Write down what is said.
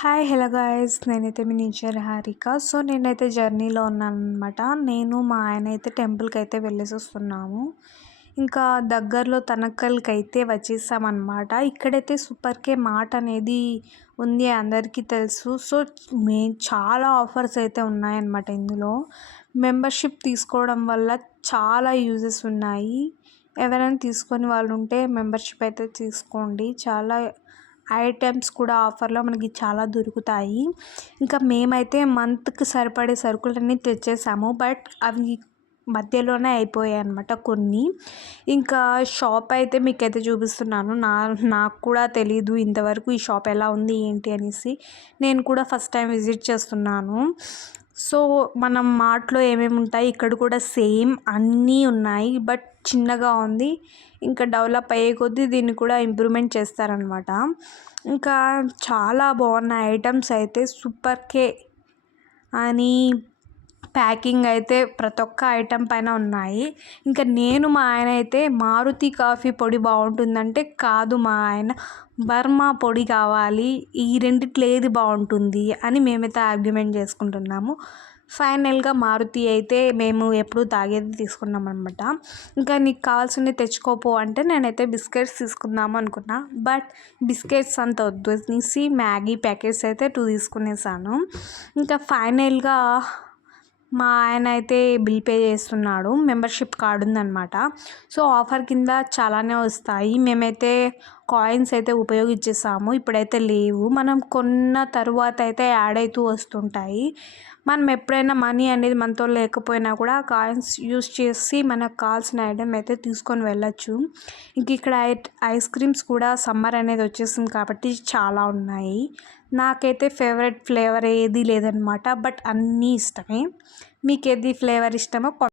Hi hello guys, నేనైతే మీ nature Harika. So నేనైతే జర్నీలో ఉన్నానమాట. నేను మా ఆయన అయితే టెంపుల్కి అయితే వెళ్ళేసి వస్తున్నాము. ఇంకా దగ్గరలో తనక్కల్కి అయితే వచ్చేసామన్నమాట. ఇక్కడైతే సూపర్ కే మార్ట్ అనేది ఉంది, అందరికీ తెలుసు. సో చాలా ఆఫర్స్ అయితే ఉన్నాయన్నమాట. ఇందులో మెంబర్షిప్ తీసుకోవడం వల్ల చాలా యూజెస్ ఉన్నాయి. ఎవరైనా తీసుకొని వాళ్ళు ఉంటే మెంబర్షిప్ అయితే తీసుకోండి. చాలా ఐటమ్స్ కూడా ఆఫర్లో మనకి చాలా దొరుకుతాయి. ఇంకా మేమైతే మంత్కి సరిపడే సరుకులన్నీ తెచ్చేసాము. బట్ అవి మధ్యలోనే అయిపోయాయి అన్నమాట కొన్ని. ఇంకా షాప్ అయితే మీకైతే చూపిస్తున్నాను. నాకు కూడా తెలీదు ఇంతవరకు ఈ షాప్ ఎలా ఉంది ఏంటి అనేసి. నేను కూడా ఫస్ట్ టైం విజిట్ చేస్తున్నాను. సో మనం మార్ట్లో ఏమేమి ఉంటాయి, ఇక్కడ కూడా సేమ్ అన్నీ ఉన్నాయి. బట్ చిన్నగా ఉంది. ఇంకా డెవలప్ అయ్యే కొద్దీ దీన్ని కూడా ఇంప్రూవ్మెంట్ చేస్తారనమాట. ఇంకా చాలా బాగున్నాయి ఐటమ్స్ అయితే. సూపర్ కే అని ప్యాకింగ్ అయితే ప్రతి ఒక్క ఐటెం పైన ఉన్నాయి. ఇంకా నేను మా ఆయన అయితే మారుతి కాఫీ పొడి బాగుంటుందంటే కాదు, మా ఆయన బర్మా పొడి కావాలి, ఈ రెండిట్లో ఏది బాగుంటుంది అని మేమైతే ఆర్గ్యుమెంట్ చేసుకుంటున్నాము. ఫైనల్గా మారుతి అయితే మేము ఎప్పుడు తాగేది తీసుకున్నాం అనమాట. ఇంకా నీకు కావాల్సినవి తెచ్చుకోపో అంటే నేనైతే బిస్కెట్స్ తీసుకుందాము అనుకున్నా. బట్ బిస్కెట్స్ అంత వద్దు అనేసి మ్యాగీ ప్యాకెట్స్ అయితే 2 తీసుకునేసాను. ఇంకా ఫైనల్గా మా ఆయన అయితే బిల్ పే చేస్తున్నాడు. మెంబర్షిప్ కార్డు ఉందన్నమాట. సో ఆఫర్ కింద చాలానే వస్తాయి. మేమైతే కాయిన్స్ అయితే ఉపయోగించేసాము, ఇప్పుడైతే లేవు. మనం కొన్న తర్వాత అయితే యాడ్ అవుతూ వస్తుంటాయి. మనం ఎప్పుడైనా మనీ అనేది మనతో లేకపోయినా కూడా కాయిన్స్ యూస్ చేసి మనకు కావాల్సిన ఐటెం అయితే తీసుకొని వెళ్ళచ్చు. ఇంక ఇక్కడ ఐస్ క్రీమ్స్ కూడా సమ్మర్ అనేది వచ్చేసింది కాబట్టి చాలా ఉన్నాయి. నాకైతే ఫేవరెట్ ఫ్లేవర్ ఏది లేదనమాట. బట్ అన్నీ ఇష్టమే. మీకు ఏది ఫ్లేవర్ ఇష్టమో